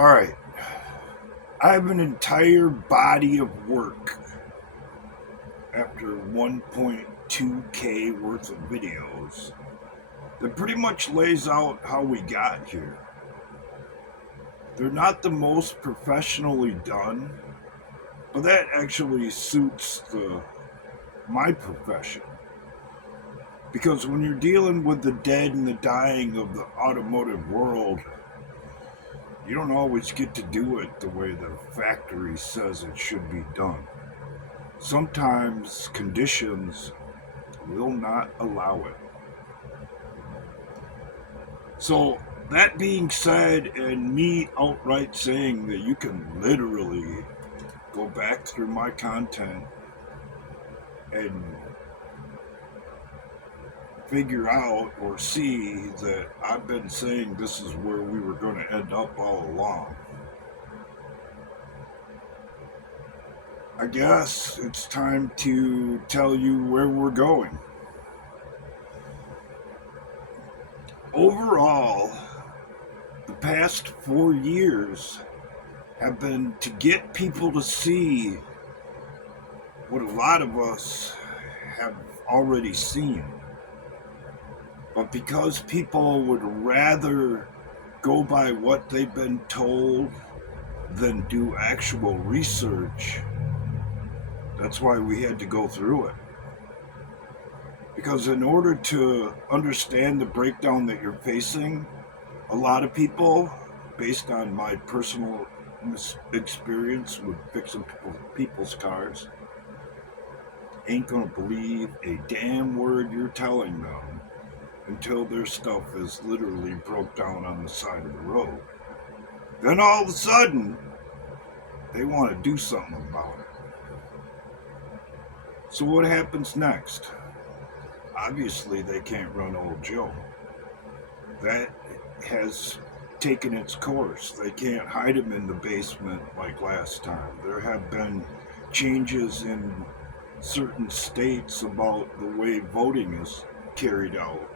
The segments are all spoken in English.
All right. I have an entire body of work after 1.2K worth of videos that pretty much lays out how we got here. They're not the most professionally done, but that actually suits my profession. Because when you're dealing with the dead and the dying of the automotive world, you don't always get to do it the way the factory says it should be done. Sometimes conditions will not allow it. So, that being said, and me outright saying that you can literally go back through my content and figure out or see that I've been saying this is where we were going to end up all along. I guess it's time to tell you where we're going. Overall, the past 4 years have been to get people to see what a lot of us have already seen. But because people would rather go by what they've been told than do actual research, that's why we had to go through it. Because in order to understand the breakdown that you're facing, a lot of people, based on my personal experience with fixing people's cars, ain't gonna believe a damn word you're telling them until their stuff is literally broke down on the side of the road. Then all of a sudden, they want to do something about it. So what happens next? Obviously, they can't run old Joe. That has taken its course. They can't hide him in the basement like last time. There have been changes in certain states about the way voting is carried out.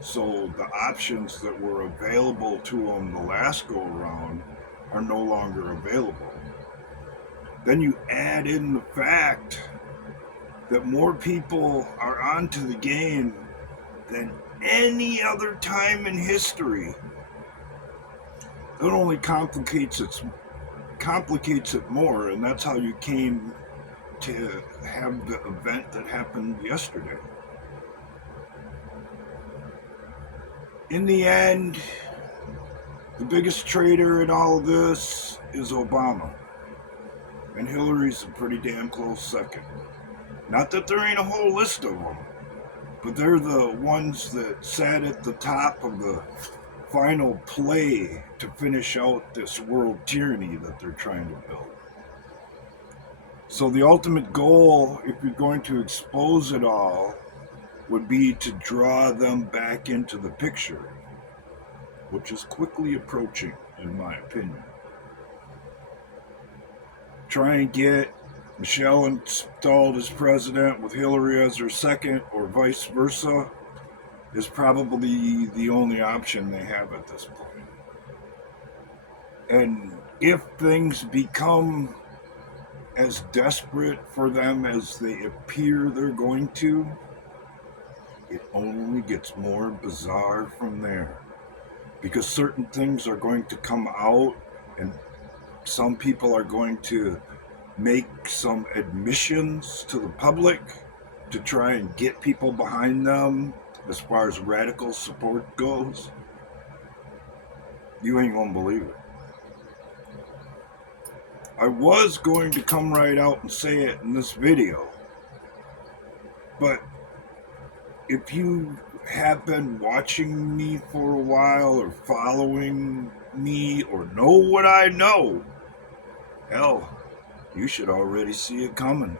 So the options that were available to them the last go around are no longer available. Then you add in the fact that more people are onto the game than any other time in history. That only complicates it more, and that's how you came to have the event that happened yesterday. In the end, the biggest traitor in all of this is Obama. And Hillary's a pretty damn close second. Not that there ain't a whole list of them, but they're the ones that sat at the top of the final play to finish out this world tyranny that they're trying to build. So the ultimate goal, if you're going to expose it all, would be to draw them back into the picture, which is quickly approaching, in my opinion. Try and get Michelle installed as president with Hillary as her second, or vice versa, is probably the only option they have at this point. And if things become as desperate for them as they appear they're going to, it only gets more bizarre from there. Because certain things are going to come out, and some people are going to make some admissions to the public to try and get people behind them as far as radical support goes. You ain't gonna believe it. I was going to come right out and say it in this video, but if you have been watching me for a while or following me or know what I know, hell, you should already see it coming.